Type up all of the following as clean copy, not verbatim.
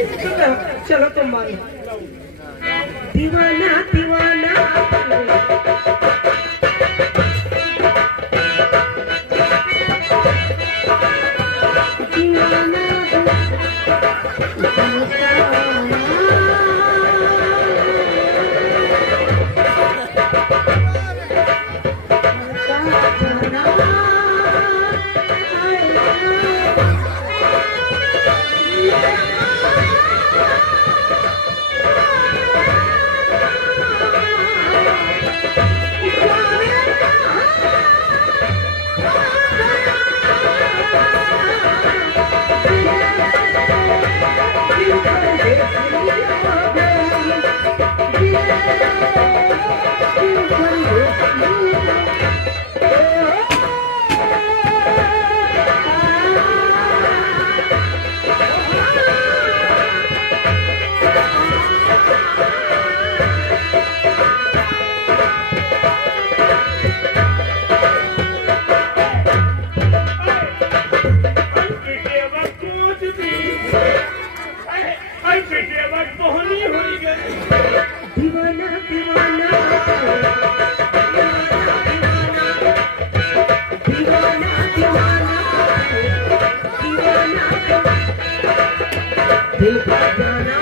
चलो तुम मानो। दीवाना दीवाना दिल का गाना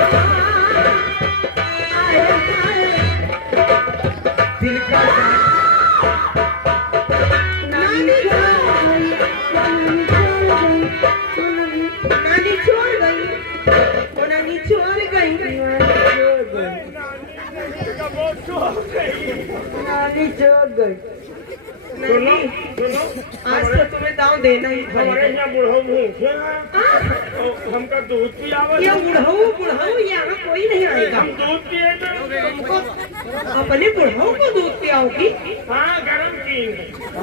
दिल का नानी छोड़ गई नानी छोड़ गई नानी छोड़ गई। सुनो आज तो तुम्हें दाव देना ही हमारे यहाँ बुढ़ऊ भूखे हमका दूध पियावा। ये बुढ़ऊ यहाँ कोई नहीं आएगा। हम दूध पिए तुमको अपने बुढ़ऊ को दूध पियाओगी? हाँ गरम की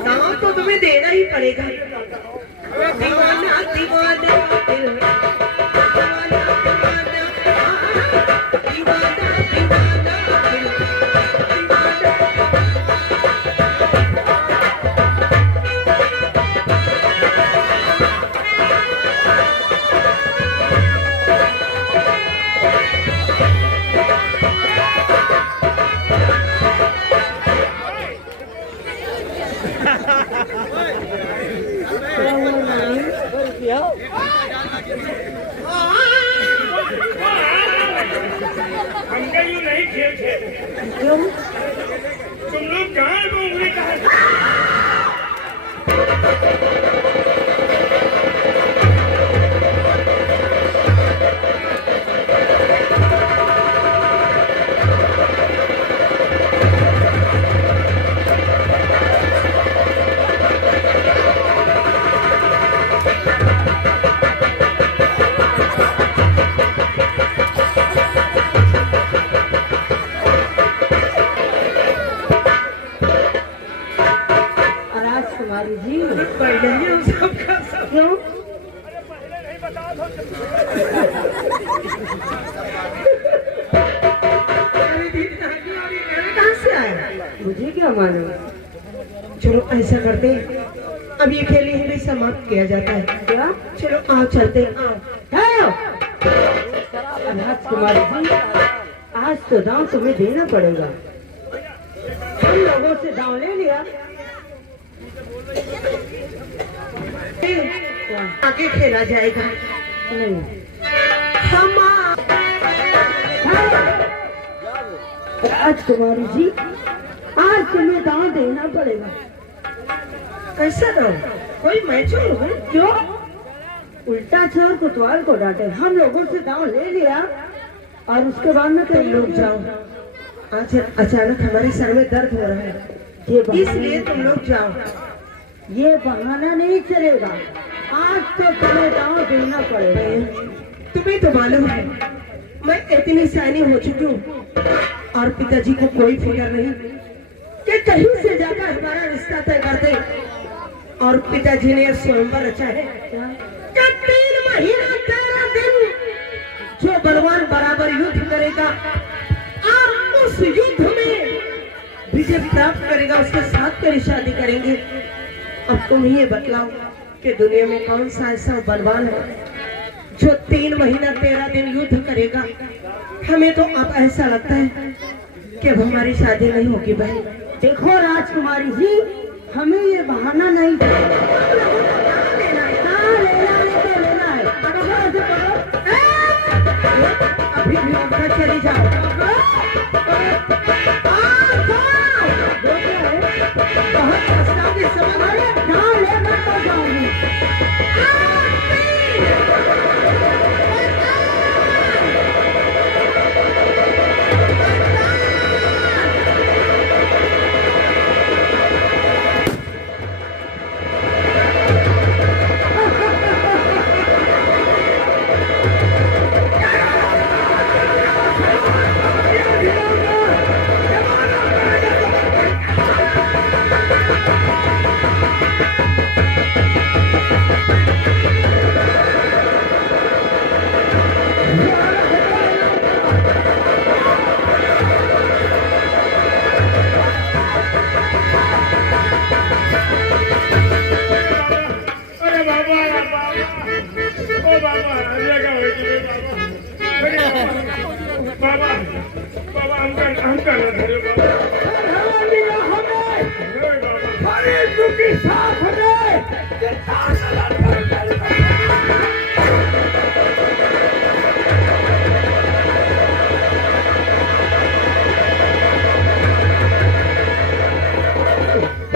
दाव तो तुम्हें देना ही पड़ेगा। दीवाना दीवाना दिल दीवाना दीवाना दीवाना दिल हमका यूँ नहीं खेलते। क्यों? तुम लोग कहाँ घूमने का राजकुमारी जी पहले ही हम सबका सब क्यों? कहाँ से आया मुझे क्या मालूम। चलो ऐसा करते अब ये खेल ही भी समाप्त किया जाता है क्या? चलो आओ चलते आओ। राजकुमारी जी आज तो दांव तुम्हें देना पड़ेगा। हम लोगों से दांव ले लिया आगे खेला जाएगा नहीं। हम राजकुमारी जी आज तुम्हें दांव देना पड़ेगा। कैसा दांव? कोई मैं चोर हूँ क्यों? उल्टा चोर कोतवाल को डांटे। हम लोगों से दांव ले लिया और उसके बाद में तुम लोग जाओ। आज अचानक हमारे सर में दर्द हो रहा है इसलिए तुम लोग जाओ। ये बहाना नहीं चलेगा। आज तो तुम्हें दांव देना पड़ेगा। तुम्हें तो मालूम है मैं इतनी सयानी हो चुकी हूँ और पिताजी को कोई फिक्र नहीं कि कहीं से जाकर हमारा रिश्ता तय कर दे। और पिताजी ने स्वयंवर रचा है कि 3 महीना 13 दिन जो बलवान बराबर युद्ध करेगा और उस युद्ध में विजय प्राप्त करेगा उसके साथ मेरी शादी करेंगे। अब तुम ही ये बतलाओ कि दुनिया में कौन सा ऐसा बलवान है जो 3 महीना 13 दिन युद्ध करेगा। हमें तो अब ऐसा लगता है कि अब हमारी शादी नहीं होगी बहन। देखो राजकुमारी जी, हमें ये बहाना नहीं लेना है। अभी भी उठकर चली जाओ। बहुत पछताओगी, समझ आ रही है? जहाँ लेकर तो जाऊंगी। अरे बाबा ओ बाबा ये क्या हो गया बाबा बाबा हमका ना धरे बाबा अरे दुखी साथ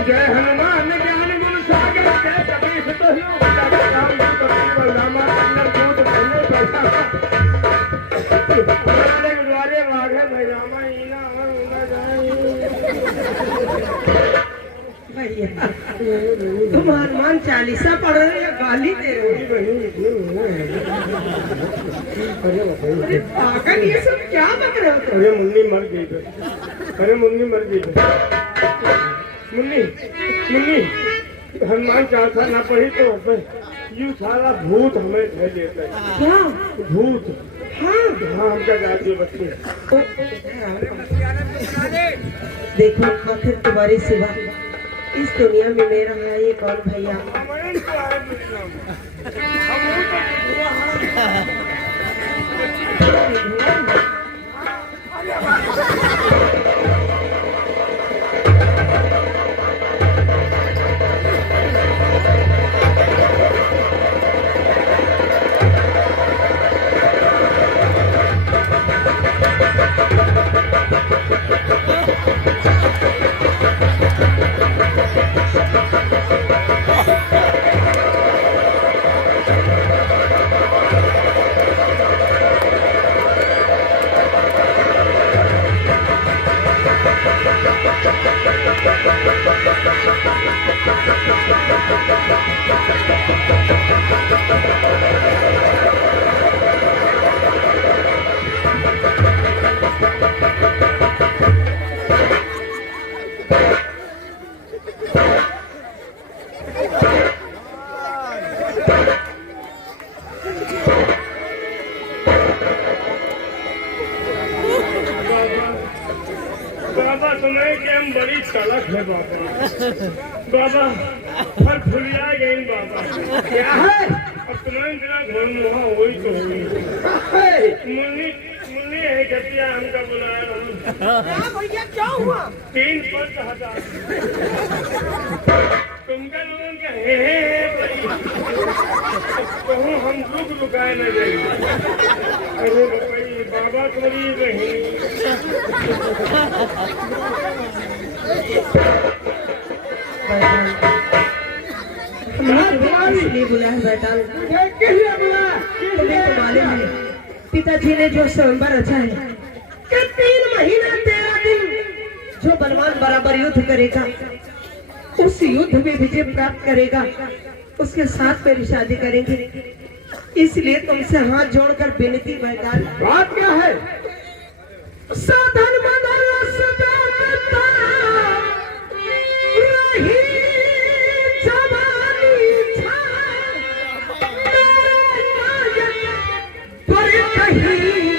जय हनुमान ज्ञान गुण सागर जय कपीश तोहियो राम राम दूत भन्ने पैसा द्वारे द्वारे वाघे भाई रामा ईना और उना जाई भैया, तुम हनुमान चालीसा पढ़ रहे हो या गाली दे रहे हो? अरे पागल, ये सब क्या बक रहे हो तुम? अरे मुन्नी मर गई तो अरे मुन्नी मर गई तो मुन्नी मुन्नी हनुमान चालीसा ना पढ़ी तो यू सारा भूत हमें धर लेता है। क्या भूत हाँ हाँ हमका जाती बच्चे देखो, आखिर तुम्हारी सिवा इस दुनिया में मेरा है ये कौन भैया? बाबा तुम्हें कि हम बड़ी तलक है बाबा बाबा फल फुलिया गई बाबा क्या है? अब तुम्हारे बिना घर मुहा वही तो हुई मुन्नी मुन्नी है गतिया हमका बुलाया भैया क्या हुआ? 3 पद हटा तुमका लोगों के हे कहूँ हम रुकाए न जाएंगे। अरे बाबा तुम्हारी नहीं इसलिए बुला है बेटा, तुम्हें तो मालूम है पिताजी ने जो स्वयंवर रचा है कि 3 महीना 13 दिन जो बलवान बराबर युद्ध करेगा, उस युद्ध में विजय प्राप्त करेगा, उसके साथ मेरी शादी करेंगे। इसलिए तुमसे हाथ जोड़कर विनती बैठाल। बात क्या है? साधन मदन सदाता रही जवानी छा पर कहीं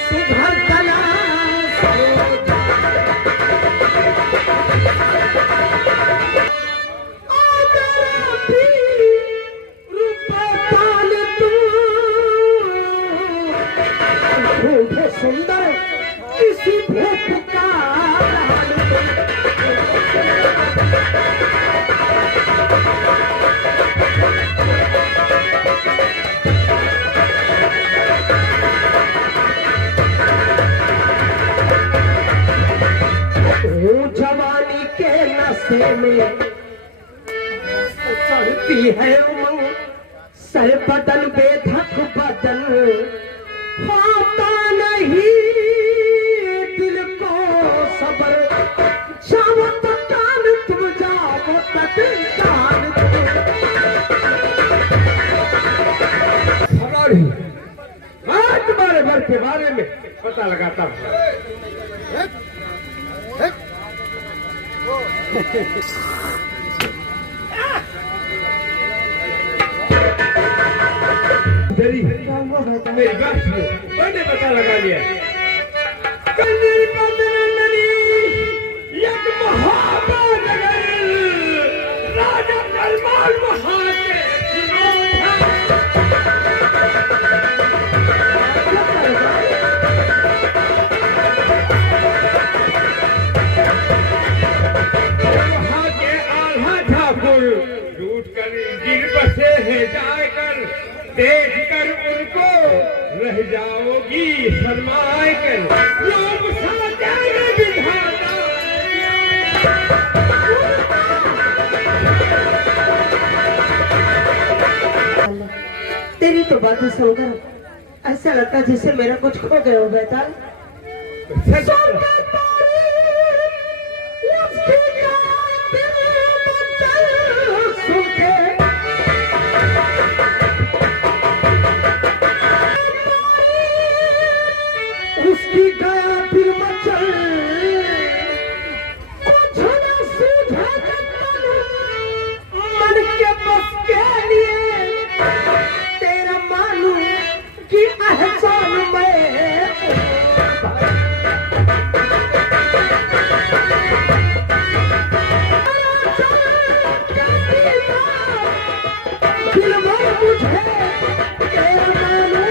सुधर तलाश हो जाए। ढूंढे सुंदर किसी भूख का जवानी के नशे में चढ़ती है उमंग, सर बदन बेधक बदन होता नहीं दिल को सबर, जाओ तो कान तुम जाओ तक कान मैं तुम्हारे घर के बारे में पता लगाता हूँ। मेरी बात सुनो, मैंने पता लगा लिया। राजा सलमान वहां के आल्हा ठाकुर लूट कर गिर बसे है जाकर, देख कर उनको रह जाओगी शर्माए कर। लोग विधाता तेरी तो बातें सुनकर ऐसा लगता जैसे मेरा कुछ खो गया हो बेटा। उसकी गया फिर मचल कुछ न सूझा मन के बस के लिए, तेरा मानू कि एहसान में दिल में मुझे तेरा मानू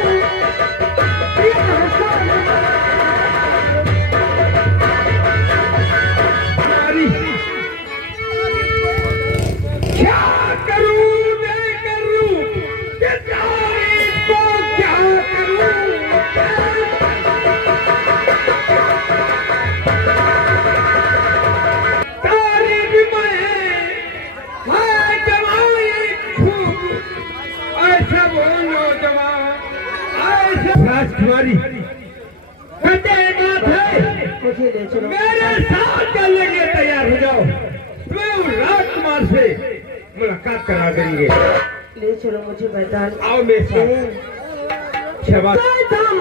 कि एहसान क्या करूं मैं करूं कि तारीफ को क्या करूं। तारीफ में है जवानी खूब, ऐसे वो नौजवान ऐसे राजकुमारी मुझे ले चलो। मेरे साथ चलने के तैयार हो जाओ। मैं राजकुमार से मुलाकात करा देंगे। ले चलो मुझे मैदान। आओ मेरे साथ। शाबाश। बड़ा करम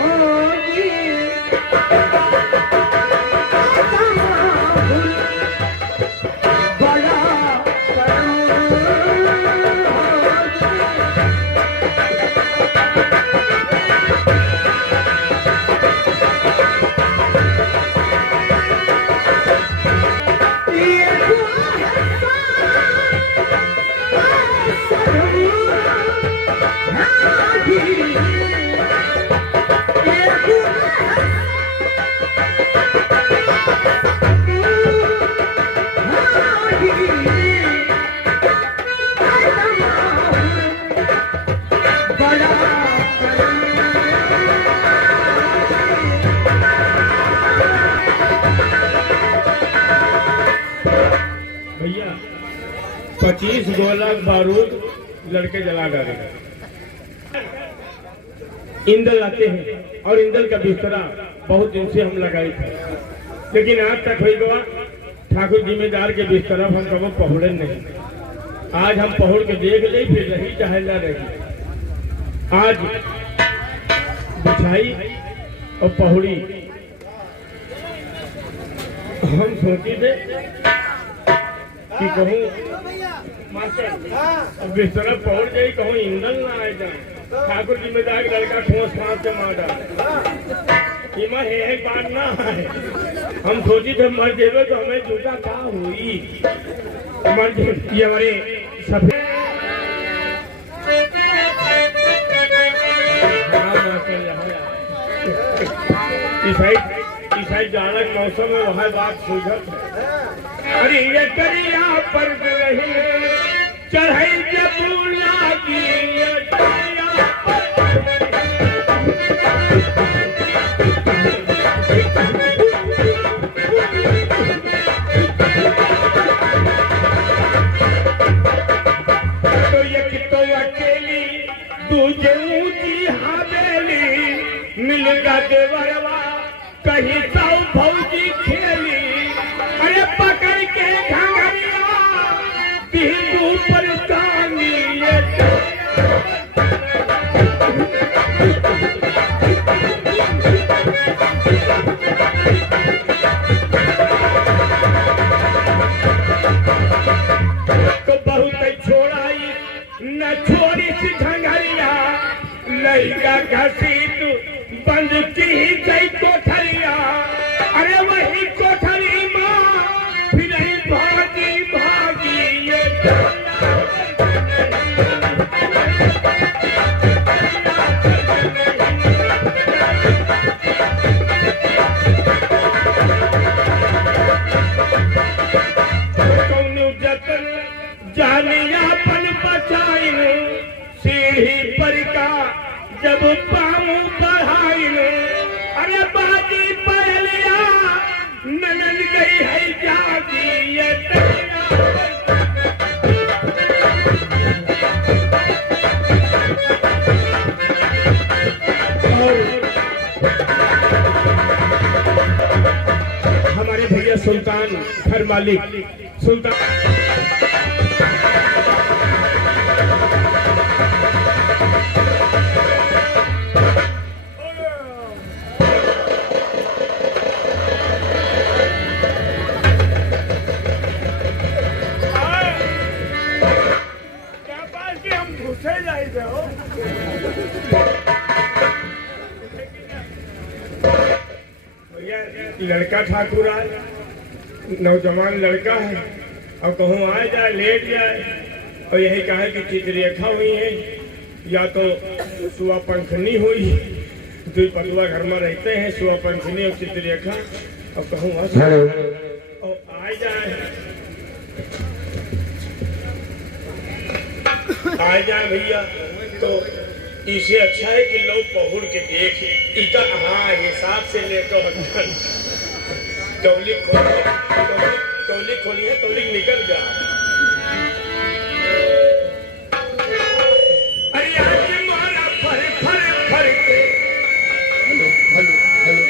होगी, बड़ा करम भैया 25 गोला बारूद लड़के जला डाले। इंदल आते हैं और इंदल का बिस्तरा बहुत दिन से हम लगाए थे, लेकिन आज तक हो गया ठाकुर जिम्मेदार के बिस्तरा हम कभी पहुड़े नहीं। आज हम पहुड़ के देख ले, फिर रही चाहे न रही। आज बिछाई और पहुड़ी हम सोची थे कि कहूँ बिस्तरा पहुड़ जाए, कहूँ इंदल ना आए जाए। ठाकुर जिम्मेदार लड़का ठोस खांस से मार डाले। इमा है बात ना है। हम सोची थे मर जेबे तो हमें जूता कहाँ हुई। ये हमारे सफेद इस साइड जाना के मौसम में वह बात सुझत है। अरे ये दरिया पर रही चढ़ाई जबूला की ये दरिया तो ये कितो अकेली दूजे ऊंची हवेली मिल गा देवरवा कहीं सौ भौजी खेली। अरे पकड़ के घंगरिया पीहू पर टांगी ये तो बहुत छोड़ाई न छोड़ी सी घंगरिया लैका घसीट बंद की गई कोठरिया। अरे वही कोठरी माँ फिर भागी भागी ये कौन जतन जानियापन बचाइन सीढ़ी पर का जब पाँव बढ़ाई लो। अरे बाजी पहलिया ननद गई है जागी ये और हमारे भैया सुल्तान घर मालिक सुल्तान लड़का ठाकुर आए नौजवान लड़का है और कहूँ आ जाए लेट जाए और यही कहा कि चित्ररेखा हुई है या तो सुआ पंखनी हुई। दो पतुआ घर में रहते हैं सुआ पंखनी और चित्ररेखा और कहूँ और आ जाए भैया तो इससे अच्छा है कि लोग पहुड़ के देखे इतना। हाँ हिसाब से ले तो टोली खोली है टोली निकल जा। अरे आज मोरा फर फर फर के हेलो हेलो हेलो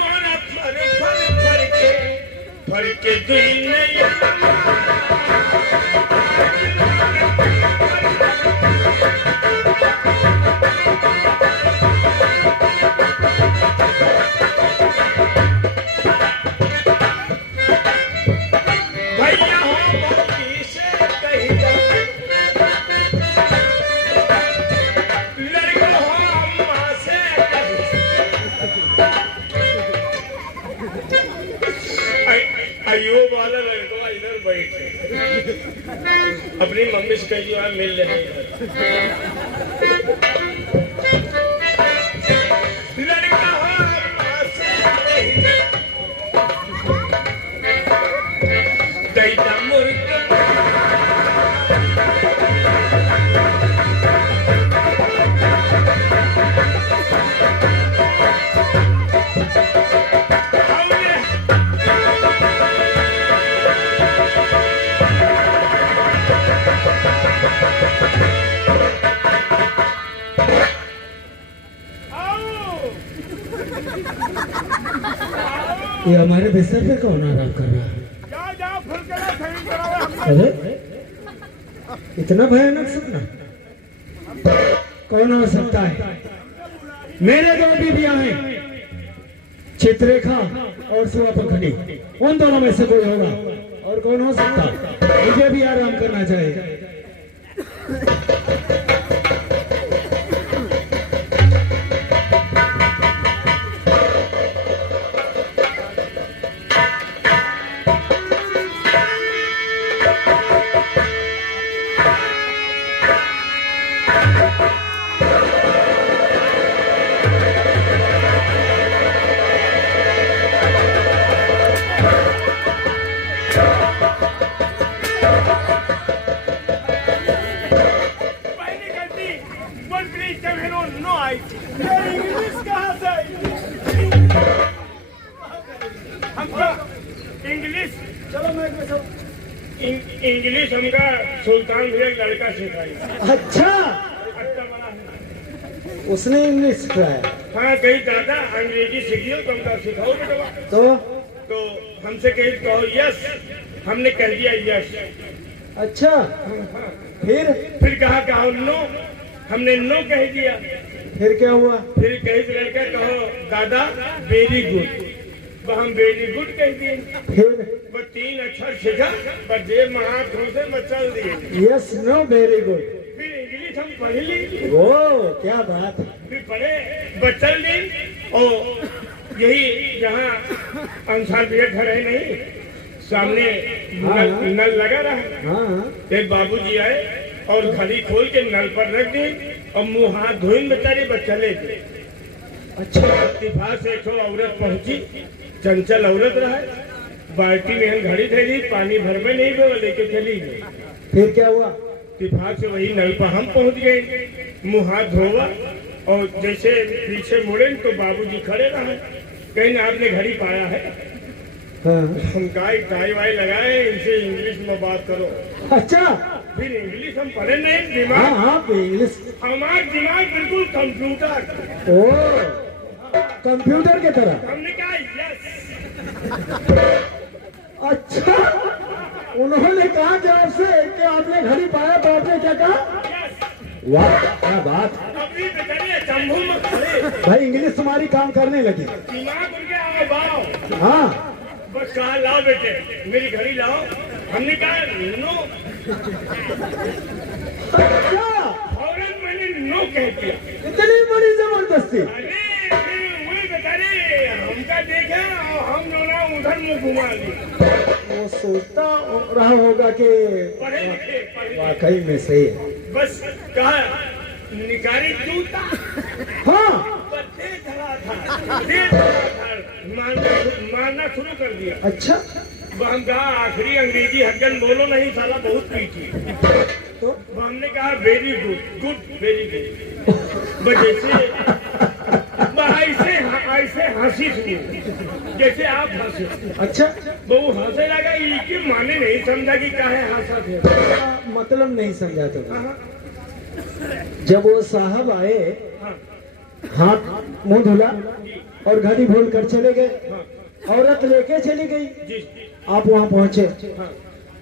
मोरा फर फर फर के दिल अयूब वाला लड़का इधर बैठे अपनी मम्मी से कही मिल रहे लड़का दैता मुर्गा ये हमारे बिस्तर पे कौन आराम कर रहा है? अरे इतना भयानक सपना कौन हो सकता है? मेरे दो बीवियां हैं चित्ररेखा और सुआ पंखनी, उन दोनों में से कोई होगा और कौन हो सकता? मुझे भी आराम करना चाहिए। इंग्लिश हमका सुल्तान भैया का लड़का सिखाई। अच्छा, अच्छा बड़ा है। उसने इंग्लिश सिखाया? हाँ, कहीं दादा अंग्रेजी सीखियो तो हमका सिखाओ बेटा। तो हमसे कही कहो यस, हमने कह दिया यस। अच्छा, फिर कहा नो, हमने नो कह दिया। फिर क्या हुआ? फिर कही तो लड़का कहो दादा वेरी गुड, तो हम वेरी गुड कह दिए। फिर वो 3 अक्षर सीखा, पर जे महात्मा से मचल दिए। Yes know very good. फिर इंग्लिश हम पढ़ ली। ओ क्या बात है। फिर पढ़े बचल दी। और यही जहाँ अंसार भैया घर है नहीं, सामने नल लगा रहा। हाँ, एक बाबूजी आए और घड़ी खोल के नल पर रख दी और मुंह हाथ धोइन बेचारे बचले थे। अच्छा, इत्तेफाक से एक औरत पहुंची, चंचल औरत रहा, बाल्टी में हम घड़ी धरी, पानी भर में नहीं गए, लेके चली गई। फिर क्या हुआ? इत्तेफाक से वही नल पर हम पहुंच गए, मुंह हाथ धोवा और जैसे पीछे मुड़े तो बाबूजी खड़े रहे, कहीं आपने घड़ी पाया है? हाँ। हम टाई वाई लगाए, इनसे इंग्लिश में बात करो। अच्छा, फिर इंग्लिश हम पढ़े नहीं, हाँ दिमाग हाँ इंग्लिश। हमारा दिमाग बिल्कुल कंप्यूटर। ओ कंप्यूटर की तरह। हमने कहा यस। अच्छा, उन्होंने कहा कि आपसे कि आपने घड़ी पाया तो आपने क्या कहा? यस। वाह क्या बात। अभी बेचारे चंबू में खड़े, भाई इंग्लिश तुम्हारी काम करने लगी। दिमाग उनके आओ बाओ। हाँ, बस कहा लाओ बेटे मेरी घड़ी लाओ। हमने कहा नो। अच्छा, फौरन मैंने नो कह दिया। इतनी बड़ी जबरदस्ती। अरे वही बेचारे हमका देखे और हम जो ना उधर मुंह घुमा दिए। वो सोचता रहा होगा कि पढ़े लिखे वाकई में सही है। बस कहा निकारी जूता। हाँ, मारना शुरू कर दिया। अच्छा, वो हम कहा आखिरी अंग्रेजी हड्डन बोलो नहीं, साला बहुत पीछी। तो वो हमने कहा very good, good very good. जैसे ऐसे हंसी सुनी जैसे आप हंसे। अच्छा, वो हंसे लगा, इसके माने नहीं समझा कि काहे हंसा थे। मतलब नहीं समझा तो। हाँ, जब वो साहब आए, हाँ, हाथ मुंह धुला और घड़ी भूल कर चले गए, हाँ, औरत लेके चली गई, जी, आप वहाँ पहुँचे, हाँ,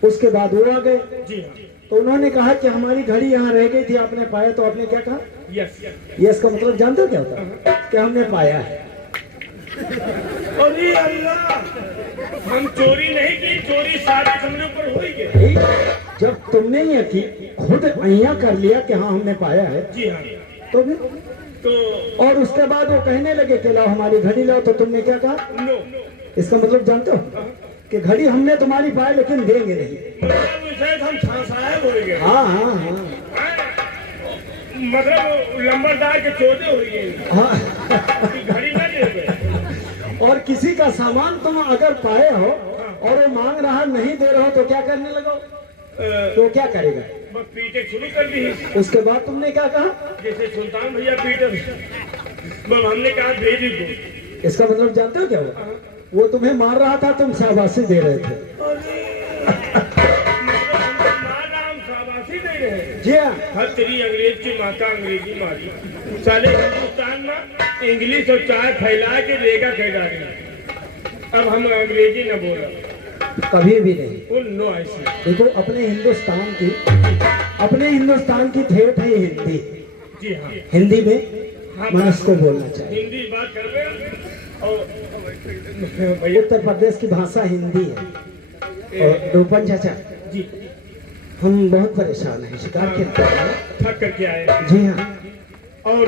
उसके बाद वो आ गए, जी, हाँ, तो उन्होंने कहा कि हमारी घड़ी यहाँ रह गई थी, आपने पाया, तो आपने क्या कहा? यस। यस का मतलब जानते हो क्या होता है? कि हमने पाया है। अरे अल्लाह, हम चोरी नहीं की, चोरी सारे कमरे पर हो ही गए। भाई, जब तुमने ये की खुद अहिया कर लिया कि हाँ हमने पाया है, जी हाँ, तो फिर तो और उसके बाद वो कहने लगे कि लाओ हमारी घड़ी लाओ, तो तुमने क्या कहा? नो। इसका मतलब जानते हो कि घड़ी हमने तुम्हारी पाई लेकिन देंगे नहीं। मतलब शायद हम छासाए हो गए। हाँ हाँ हाँ मतलब लंबरदार के चोदे हो गए, हाँ। घड़ी ना दे गए। और किसी का सामान तुम अगर पाए हो और वो मांग रहा नहीं दे रहे हो तो क्या करने लगो? तो क्या करेगा? बस पीटे शुरू कर दी। उसके बाद तुमने क्या कहा? जैसे सुल्तान भैया पीटे, बस हमने कहा भेज दो। इसका मतलब जानते हो क्या हुआ? वो तुम्हें मार रहा था, तुम शाबाशी दे रहे थे। जी हाँ, हर तेरी अंग्रेज की माता अंग्रेजी मारी। साले हिंदुस्तान में इंग्लिश और चाय फैला के लेगा कह जा रही। अब हम अंग्रेजी न बोला, कभी भी नहीं। वो नो ऐसी। देखो अपने हिंदुस्तान की ठेठ है हिंदी। जी हाँ, हिंदी में मनुष्य को बोलना चाहिए। हिंदी बात कर रहे हैं। और भैया उत्तर प्रदेश की भाषा हिंदी है। और रूपन चाचा जी, हम बहुत परेशान हैं, शिकार के थक करके आए। जी हाँ, और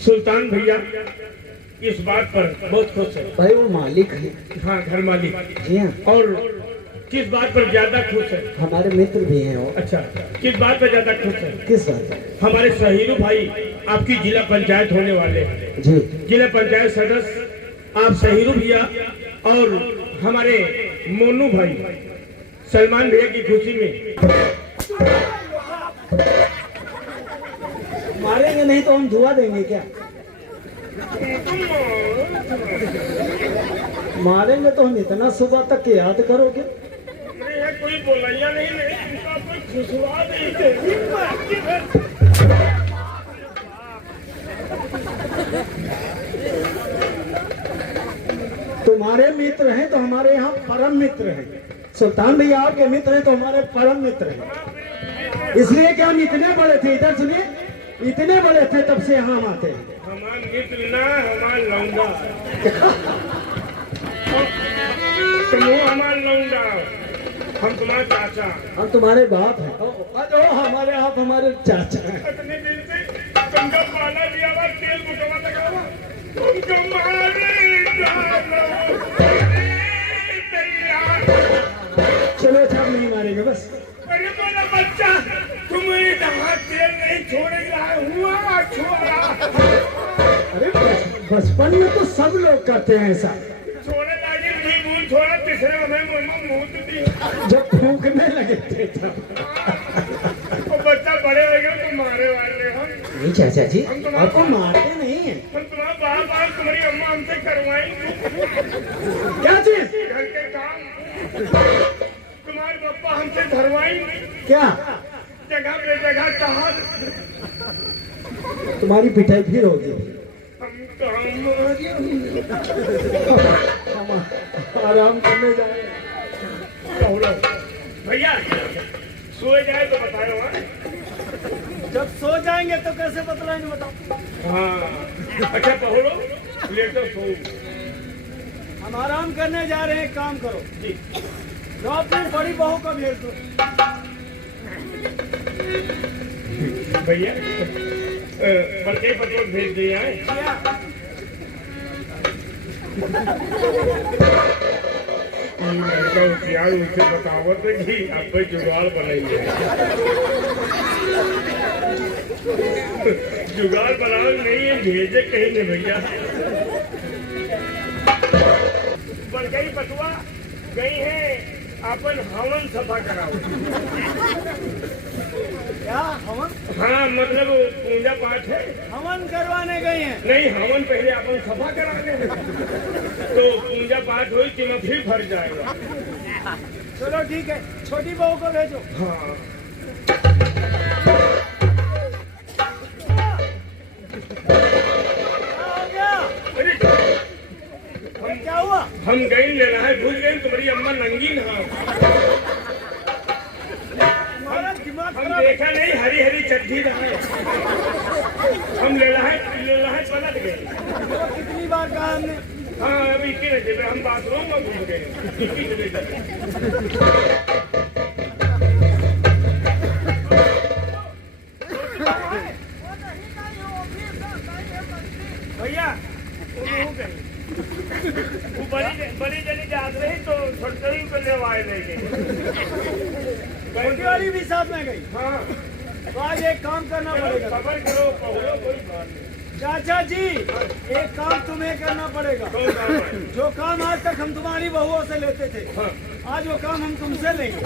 सुल्तान भैया इस बात पर बहुत खुश है। भाई वो मालिक है। हाँ, घर मालिक। जी हाँ, और किस बात पर ज्यादा खुश है? हमारे मित्र भी हैं वो। अच्छा, किस बात पर ज्यादा खुश है? किस बात है? हमारे शहीरू भाई आपकी जिला पंचायत होने वाले हैं। जी, जिला पंचायत सदस्य आप शहीरू भैया और हमारे मोनू भाई सलमान भैया की खुशी में मारेंगे नहीं तो हम जुआ देंगे क्या? मारेंगे तो हम इतना सुबह तक याद करोगे? कोई कोई बोलैया नहीं इनका कोई खुशवा नहीं दे। तुम्हारे मित्र हैं तो हमारे यहाँ परम मित्र हैं। सुल्तान भैया आपके मित्र हैं तो हमारे परम मित्र हैं। इसलिए कि हम इतने बड़े थे, इधर सुनिए, इतने बड़े थे तब से यहाँ हम आते हैं। हमार मित्र ना हमार लौंडा तुम हमार लौंडा, हम तुम्हारे चाचा। हम तुम्हारे बाप हैं। ओ हमारे आप हमारे चाचा हैं। इतने दिन से तुमको पाला दिया हुआ तेल बुटवा लगावा तुमको मारे चलो अच्छा नहीं मारेंगे बस। अरे मेरा बच्चा तुम्हें यहाँ तेल नहीं छोड़ेगा हुआ छोड़ा। अरे बचपन में तो सब लोग करते हैं ऐसा। छोड़े लागे नहीं भूल छोड़ा तीसरे हमें मुंह दी जब फूकने लगे थे तब। बच्चा बड़े हो गए तो मारे वाले हम। नहीं चाचा जी आपको मारते नहीं है। हम तुम्हारा बाप आज तुम्हारी अम्मा हमसे करवाएंगे क्या चीज? घर के काम। तुम्हारे पापा हमसे धरवाएंगे क्या? जगह पे जगह कहा तुम्हारी पिटाई फिर होगी। हम काम हम आराम करने जाए। भैया सोए जाए तो बताओ। हाँ जब सो जाएंगे तो कैसे बतलाएंगे बताओ। हाँ अच्छा पहुड़ो लेटो सो। हम आराम करने जा रहे हैं, काम करो जी। लो अपनी बड़ी बहू को भेज दो। भैया बच्चे पत्र भेज दिए हैं। प्यार उनसे बतावत है कि आप जुगाड़ बनाइए। जुगाड़ बनाओ नहीं है भेजे कहीं नहीं भैया। बड़कई पटुआ गई है अपन हवन सफा कराओ। क्या हवन? हाँ मतलब पूजा पाठ है। हवन करवाने गए हैं? नहीं हवन पहले अपन सफा कराने हैं तो पूजा पाठ हुई कि मैं फिर भर जाएगा। चलो ठीक है, छोटी बहू को भेजो। हाँ अरे क्या हुआ? हम गई लेना है भूल गए तुम्हारी अम्मा नंगी नहा। दिमाग हम देखा नहीं हरी हरी चड्ढी रहा है। हम लेना है पलट गए। कितनी बार कहा हमने? हाँ अभी की नहीं जगह हम बाथरूम में घूम गए। भैया वो बड़ी जनी जात रही तो छोटी को ले आए लेके। छोटी वाली भी साथ में गई। हाँ तो आज एक काम करना पड़ेगा। खबर करो पहुँचो कोई बात नहीं। चाचा जी एक काम तुम्हें करना पड़ेगा। कौन काम है? जो काम आज तक हम तुम्हारी बहुओं से लेते थे, हाँ। आज वो काम हम तुमसे लेंगे।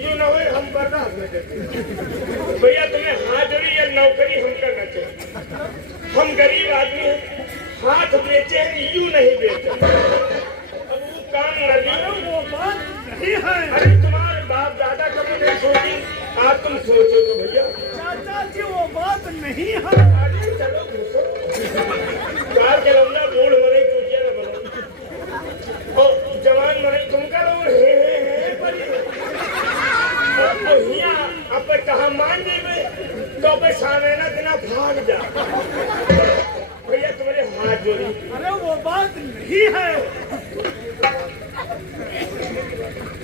यूं न होई हम बर्दाश्त नहीं करते। भैया तुम्हें हाजिरी या नौकरी हम करना चाहिए। हम गरीब आदमी हैं, हाथ बेचे हैं यूं नहीं बेचे। अब वो काम न वो बात नहीं है। अरे तुम्हारे बाप दादा कभी नहीं सोची, आज तुम सोचो तो भैया। चाचा जी वो बात नहीं है। अरे चलो घुसो। कार के लौंडा बूढ़ मरे चूतिया न बनो और जवान मरे तुम करो है परी। तो हिया अब कहा मान जेबे तो पे सामने ना दिना भाग जा। भैया तुम्हारे हाथ जोड़ी। अरे वो बात नहीं है।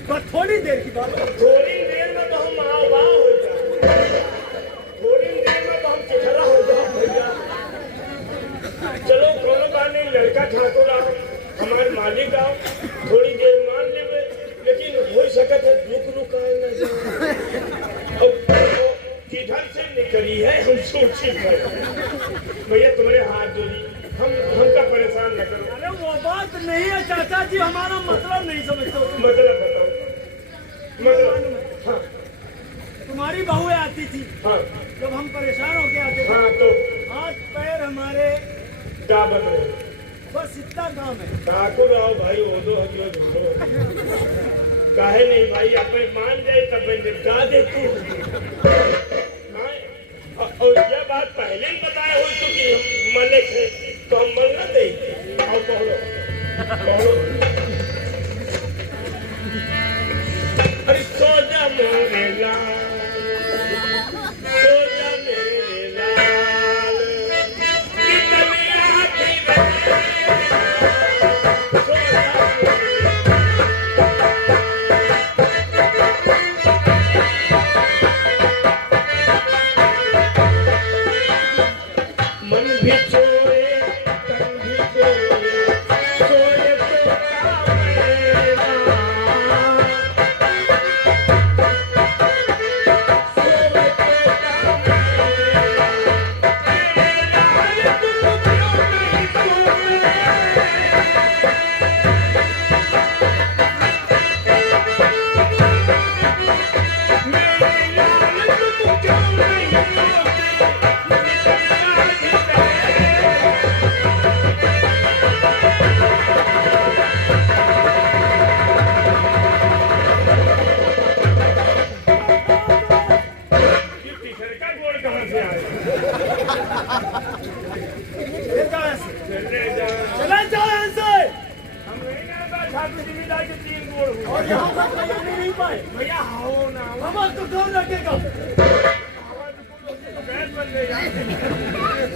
बस थोड़ी देर की बात है। थोड़ी देर में तो हम आओ हो जाए। थोड़ी देर में तो हम चिखरा हो जाओ भैया। चलो कोनो बात नहीं, लड़का ठाकुर आओ हमारे मालिक आओ थोड़ी देर मान लेवे, लेकिन हो सकत है रुक किधर से निकली है हम सोची भैया तुम्हारे हाथ जोड़ी। हमका परेशान न करो। अरे वो बात नहीं है चाचा जी, हमारा मतलब नहीं समझते। मतलब बताओ। मतलब हाँ तुम्हारी बहुएं आती थी हाँ जब हम परेशान होके आते थे। हाँ तो हाथ पैर हमारे क्या बदले बस इतना काम है। ठाकुर आओ भाई वो दो हथियो ढूंढो काहे नहीं भाई अपने मान जाए तब निपटा देते हाँ, और यह बात पहले ही बताया हो तो कि हम मलिक है तो हम मलना दे आओ पढ़ो पढ़ो अरे सो जा मेरे लाल सो जा मेरे लाल कितनी आती सो जा मन भी सोए तन भी सोए सोए तो काम मेरा सोए तो काम मेरा मेरा तुम क्यों नहीं सोए मेरे लाल तुम क्यों नहीं का गोड़ कहाँ से आए चला जाओ यहाँ से। हम नहीं ना ठाकुर जिम्मेदार के 3 गोड़ हुए और यहाँ पर भैया नहीं पाए। भैया हो ना हम तो कौन रखेगा? आवाज तो बैठ बन गया